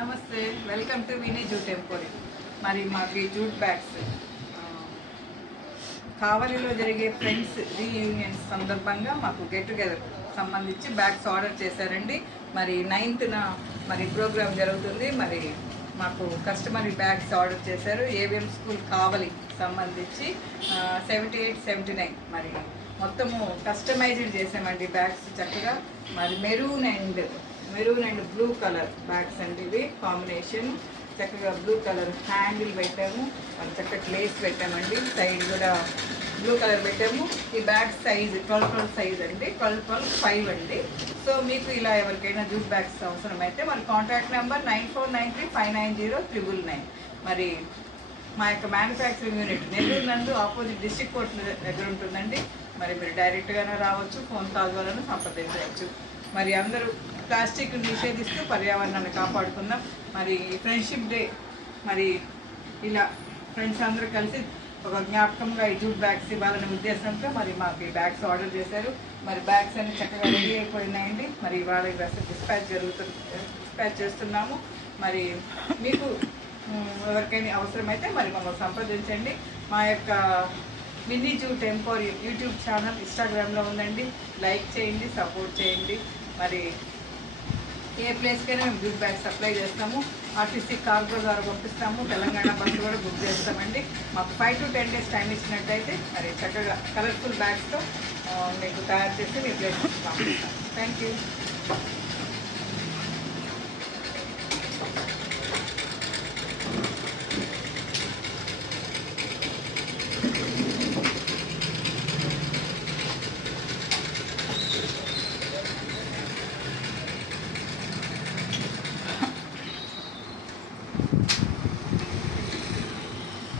నమస్తే, welcome to వినీ jute emporium. మరి మాకు ఈ జూట్ బ్యాగ్స్ కావలిలో జరిగే ఫ్రెండ్స్ రీయూనియన్ సందర్భంగా మాకు గెట్ టుగెదర్ సంబంధించి బ్యాగ్స్ ఆర్డర్ చేశారండి. మరి 9th మరి ప్రోగ్రామ్ జరుగుతుంది. మరి మాకు కస్టమర్ బ్యాగ్స్ ఆర్డర్ చేశారు. ఏవిఎం స్కూల్ కావలి సంబంధించి 78, 79 మరి మొత్తము కస్టమైజ్డ్ చేసామండి బ్యాగ్స్ చక్కగా. మరి maroon and blue colour bags అండి. ఇవి కాంబినేషన్ చక్కగా బ్లూ కలర్ హ్యాండిల్ పెట్టాము, మరి చక్కగా లేస్ పెట్టామండి. సైడ్ కూడా బ్లూ కలర్ పెట్టాము. ఈ బ్యాగ్ సైజ్ 12 సైజ్ అండి, 12 అండి. సో మీకు ఇలా ఎవరికైనా జ్యూస్ బ్యాగ్స్ అవసరమైతే మరి కాంటాక్ట్ నెంబర్ 9493590999. మరి మా యొక్క మ్యానుఫ్యాక్చరింగ్ యూనిట్ నెల్లూరు నందు ఆపోజిట్ డిస్ట్రిక్ట్ కోర్టు దగ్గర ఉంటుందండి. మరి మీరు డైరెక్ట్గానే రావచ్చు, ఫోన్ కాల్ ద్వారా సంప్రదించవచ్చు. మరి అందరూ ప్లాస్టిక్ నిషేధిస్తూ పర్యావరణాన్ని కాపాడుకుందాం. మరి ఫ్రెండ్షిప్ డే మరి ఇలా ఫ్రెండ్స్ అందరూ కలిసి ఒక జ్ఞాపకంగా ఈ జూట్ బ్యాగ్స్ ఇవ్వాలనే ఉద్దేశంతో మరి మాకు ఈ బ్యాగ్స్ ఆర్డర్ చేశారు. మరి బ్యాగ్స్ అన్ని చక్కగా రెడీ అయిపోయినాయండి. మరి ఇవాళ డిస్పాచ్ చేస్తున్నాము. మరి మీకు ఎవరికైనా అవసరమైతే మరి మమ్మల్ని సంప్రదించండి. మా యొక్క వినీ జూట్ ఎంపోరియం యూట్యూబ్ ఛానల్ ఇన్స్టాగ్రామ్లో ఉందండి. లైక్ చేయండి, సపోర్ట్ చేయండి. మరి ఏ ప్లేస్కైనా మేము జూట్ బ్యాగ్ సప్లై చేస్తాము. ఆర్టీసీ కార్గో ద్వారా పంపిస్తాము. తెలంగాణ బస్సు కూడా బుక్ చేస్తామండి. మాకు 5 to 10 days టైం ఇచ్చినట్టయితే మరి చక్కగా కలర్ఫుల్ బ్యాగ్స్తో మీకు తయారు చేసి మీ ప్లేస్ పంపిస్తాం. Thank you.